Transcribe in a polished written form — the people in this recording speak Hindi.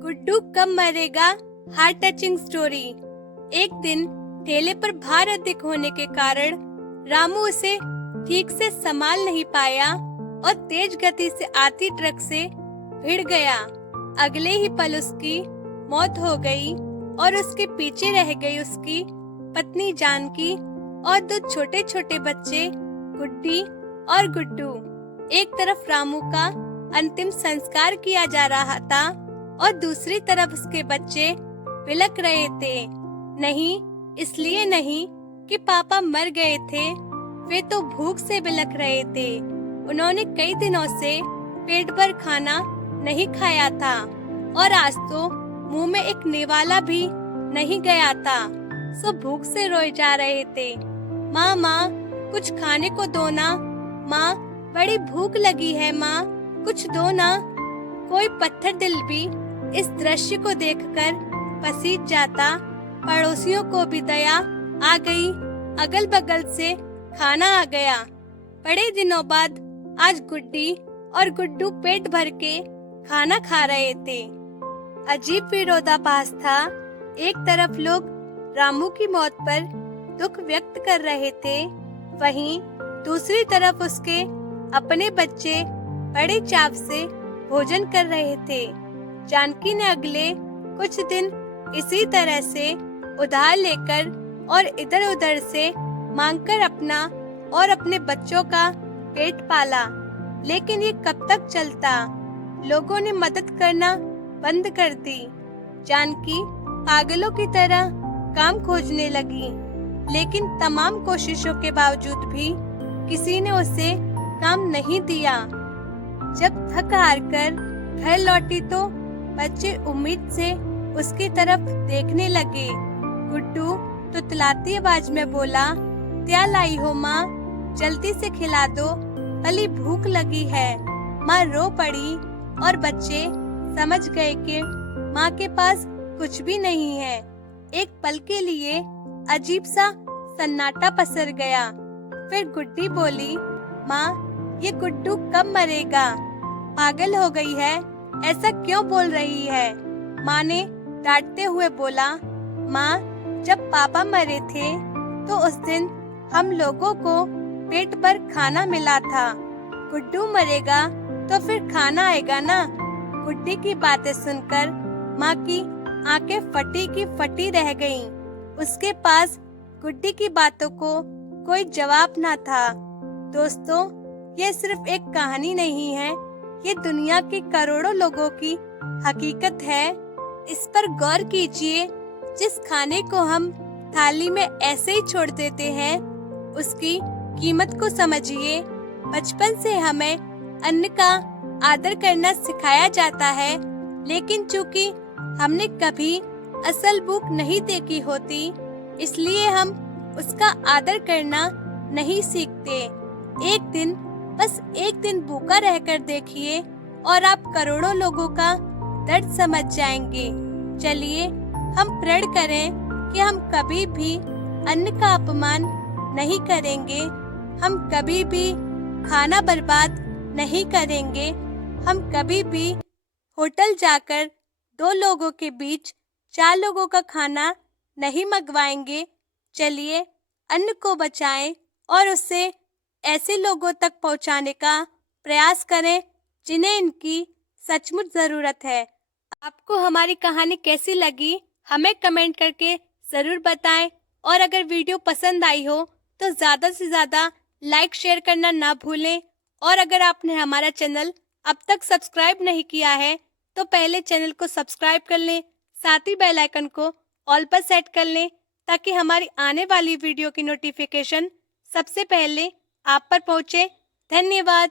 गुड्डू कब मरेगा, हार्ट टचिंग स्टोरी। एक दिन ठेले पर भार अधिक होने के कारण रामू उसे ठीक से संभाल नहीं पाया और तेज गति से आती ट्रक से भिड़ गया। अगले ही पल उसकी मौत हो गई और उसके पीछे रह गई उसकी पत्नी जानकी और दो छोटे छोटे बच्चे गुड्डी और गुड्डू। एक तरफ रामू का अंतिम संस्कार किया जा रहा था और दूसरी तरफ उसके बच्चे बिलख रहे थे। नहीं, इसलिए नहीं कि पापा मर गए थे, वे तो भूख से बिलख रहे थे। उन्होंने कई दिनों से पेट भर खाना नहीं खाया था और आज तो मुंह में एक निवाला भी नहीं गया था, सो भूख से रोए जा रहे थे। माँ माँ, कुछ खाने को दो ना, माँ बड़ी भूख लगी है, माँ कुछ दो ना। कोई पत्थर दिल भी इस दृश्य को देखकर पसीज जाता। पड़ोसियों को भी दया आ गई, अगल बगल से खाना आ गया। बड़े दिनों बाद आज गुड्डी और गुड्डू पेट भर के खाना खा रहे थे। अजीब विरोधाभास था। एक तरफ लोग रामू की मौत पर दुख व्यक्त कर रहे थे, वहीं दूसरी तरफ उसके अपने बच्चे बड़े चाव से भोजन कर रहे थे। जानकी ने अगले कुछ दिन इसी तरह से उधार लेकर और इधर-उधर से मांगकर अपना और अपने बच्चों का पेट पाला। लेकिन ये कब तक चलता? लोगों ने मदद करना बंद कर दी। जानकी पागलों की तरह काम खोजने लगी, लेकिन तमाम कोशिशों के बावजूद भी किसी ने उसे काम नहीं दिया। जब थक हार कर घर लौटी तो बच्चे उम्मीद से उसकी तरफ देखने लगे। गुड्डू तुतलाती आवाज में बोला, क्या लाई हो माँ, जल्दी से खिला दो, भली भूख लगी है। माँ रो पड़ी और बच्चे समझ गए कि माँ के पास कुछ भी नहीं है। एक पल के लिए अजीब सा सन्नाटा पसर गया। फिर गुड्डी बोली, माँ ये गुड्डू कब मरेगा? पागल हो गई है, ऐसा क्यों बोल रही है? माँ ने डांटते हुए बोला, माँ जब पापा मरे थे तो उस दिन हम लोगों को पेट भर खाना मिला था। गुड्डू मरेगा तो फिर खाना आएगा ना। गुड्डी की बातें सुनकर माँ की आंखें फटी की फटी रह गईं। उसके पास गुड्डी की बातों को कोई जवाब ना था। दोस्तों, ये सिर्फ एक कहानी नहीं है, ये दुनिया के करोड़ों लोगों की हकीकत है। इस पर गौर कीजिए, जिस खाने को हम थाली में ऐसे ही छोड़ देते हैं, उसकी कीमत को समझिए। बचपन से हमें अन्न का आदर करना सिखाया जाता है, लेकिन चूंकि हमने कभी असल भूख नहीं देखी होती, इसलिए हम उसका आदर करना नहीं सीखते। एक दिन, बस एक दिन भूखा रहकर देखिए और आप करोड़ों लोगों का दर्द समझ जाएंगे। चलिए हम प्रण करें कि हम कभी भी अन्न का अपमान नहीं करेंगे, हम कभी भी खाना बर्बाद नहीं करेंगे, हम कभी भी होटल जाकर 2 लोगों के बीच 4 लोगों का खाना नहीं मंगवाएंगे। चलिए अन्न को बचाएं और उसे ऐसे लोगों तक पहुंचाने का प्रयास करें जिन्हें इनकी सचमुच जरूरत है। आपको हमारी कहानी कैसी लगी, हमें कमेंट करके जरूर बताएं और अगर वीडियो पसंद आई हो तो ज़्यादा से ज़्यादा लाइक शेयर करना ना भूलें। और अगर आपने हमारा चैनल अब तक सब्सक्राइब नहीं किया है तो पहले चैनल को सब्सक्राइब कर लें, साथ ही बेल आइकन को ऑल पर सेट कर लें ताकि हमारी आने वाली वीडियो की नोटिफिकेशन सबसे पहले आप पर पहुंचे। धन्यवाद।